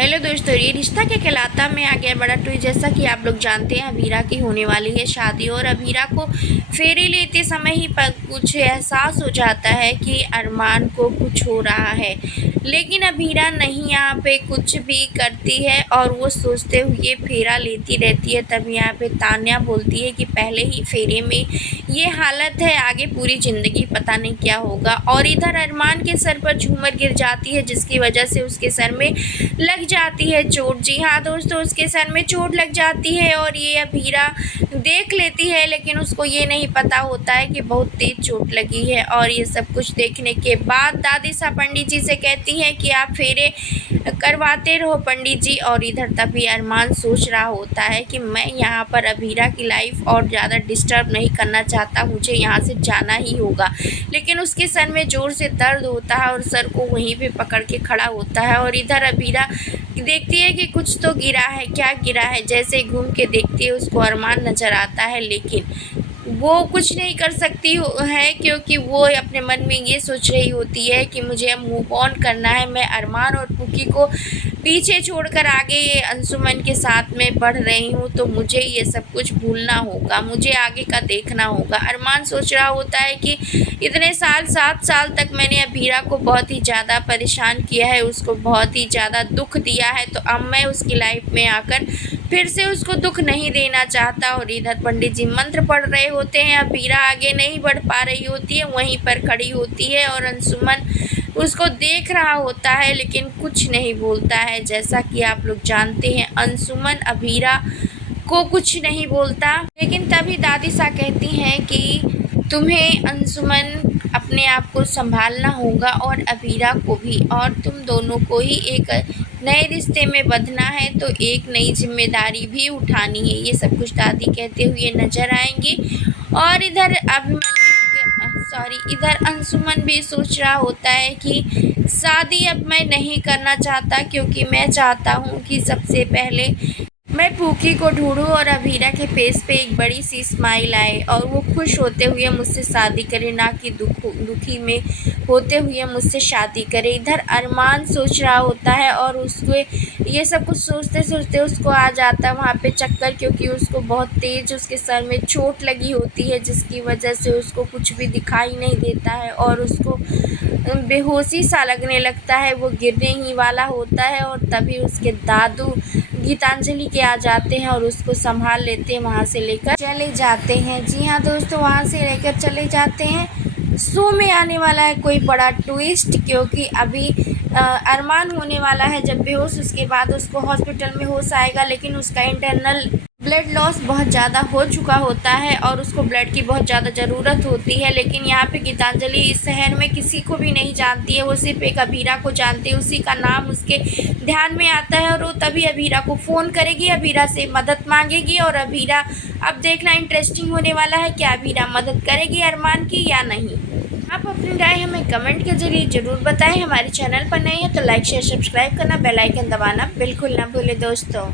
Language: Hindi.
हेलो दोस्तों, ये रिश्ता क्या कहलाता में आ गया बड़ा ट्विस्ट। जैसा कि आप लोग जानते हैं, अभीरा की होने वाली है शादी और अभीरा को फेरे लेते समय ही कुछ एहसास हो जाता है कि अरमान को कुछ हो रहा है। लेकिन अभीरा नहीं यहाँ पे कुछ भी करती है और वो सोचते हुए फेरा लेती रहती है। तब यहाँ पे तान्या बोलती है कि पहले ही फेरे में ये हालत है, आगे पूरी ज़िंदगी पता नहीं क्या होगा। और इधर अरमान के सर पर झूमर गिर जाती है, जिसकी वजह से उसके सर में लग जाती है चोट। जी हाँ दोस्तों, उसके सर में चोट लग जाती है और ये अभीरा देख लेती है, लेकिन उसको ये नहीं पता होता है कि बहुत तेज चोट लगी है। और ये सब कुछ देखने के बाद दादी सा पंडित जी से कहती है कि आप फेरे करवाते रहो पंडित जी। और इधर तभी अरमान सोच रहा होता है कि मैं यहाँ पर अभीरा की लाइफ और ज़्यादा डिस्टर्ब नहीं करना चाहता, मुझे यहाँ से जाना ही होगा। लेकिन उसके सर में ज़ोर से दर्द होता है और सर को वहीं पे पकड़ के खड़ा होता है। और इधर अभीरा देखती है कि कुछ तो गिरा है, क्या गिरा है। जैसे घूम के देखती है, उसको अरमान नज़र आता है, लेकिन वो कुछ नहीं कर सकती है क्योंकि वो अपने मन में ये सोच रही होती है कि मुझे अब मूव ऑन करना है। मैं अरमान और पुकी को पीछे छोड़कर आगे ये अंशुमन के साथ में बढ़ रही हूँ, तो मुझे ये सब कुछ भूलना होगा, मुझे आगे का देखना होगा। अरमान सोच रहा होता है कि इतने साल 7 साल तक मैंने अभीरा को बहुत ही ज़्यादा परेशान किया है, उसको बहुत ही ज़्यादा दुख दिया है, तो अब मैं उसकी लाइफ में आकर फिर से उसको दुख नहीं देना चाहता। और इधर पंडित जी मंत्र पढ़ रहे होते हैं, अभीरा आगे नहीं बढ़ पा रही होती है, वहीं पर खड़ी होती है और अंशुमन उसको देख रहा होता है, लेकिन कुछ नहीं बोलता है। जैसा कि आप लोग जानते हैं, अंशुमन अभीरा को कुछ नहीं बोलता। लेकिन तभी दादी सा कहती हैं कि तुम्हें अंशुमन अपने आप को संभालना होगा और अभीरा को भी, और तुम दोनों को ही एक नए रिश्ते में बंधना है, तो एक नई जिम्मेदारी भी उठानी है। ये सब कुछ दादी कहते हुए नजर आएंगे। और इधर इधर अंशुमन भी सोच रहा होता है कि शादी अब मैं नहीं करना चाहता, क्योंकि मैं चाहता हूँ कि सबसे पहले मैं पूकी को ढूंढूं और अभीरा के फेस पे एक बड़ी सी स्माइल आए और वो खुश होते हुए मुझसे शादी करे, ना कि दुखी में होते हुए मुझसे शादी करे। इधर अरमान सोच रहा होता है और उसको ये सब कुछ सोचते सोचते उसको आ जाता है वहाँ पे चक्कर, क्योंकि उसको बहुत तेज उसके सर में चोट लगी होती है, जिसकी वजह से उसको कुछ भी दिखाई नहीं देता है और उसको बेहोशी सा लगने लगता है, वो गिरने ही वाला होता है। और तभी उसके दादू गीतांजलि के आ जाते हैं और उसको संभाल लेते हैं, वहाँ से लेकर चले जाते हैं। जी हाँ दोस्तों, वहाँ से लेकर चले जाते हैं। शो में आने वाला है कोई बड़ा ट्विस्ट, क्योंकि अभी अरमान होने वाला है जब बेहोश, उसके बाद उसको हॉस्पिटल में होश आएगा, लेकिन उसका इंटरनल ब्लड लॉस बहुत ज़्यादा हो चुका होता है और उसको ब्लड की बहुत ज़्यादा ज़रूरत होती है। लेकिन यहाँ पे गीतांजलि इस शहर में किसी को भी नहीं जानती है, वो सिर्फ एक अभीरा को जानती है, उसी का नाम उसके ध्यान में आता है और वो तभी अभीरा को फ़ोन करेगी, अभीरा से मदद मांगेगी। और अभीरा, अब देखना इंटरेस्टिंग होने वाला है, क्या अभीरा मदद करेगी अरमान की या नहीं। आप अपनी राय हमें कमेंट के जरिए ज़रूर बताएं। हमारे चैनल पर नए हैं तो लाइक शेयर सब्सक्राइब करना, बेल आइकन दबाना बिल्कुल ना भूलें दोस्तों।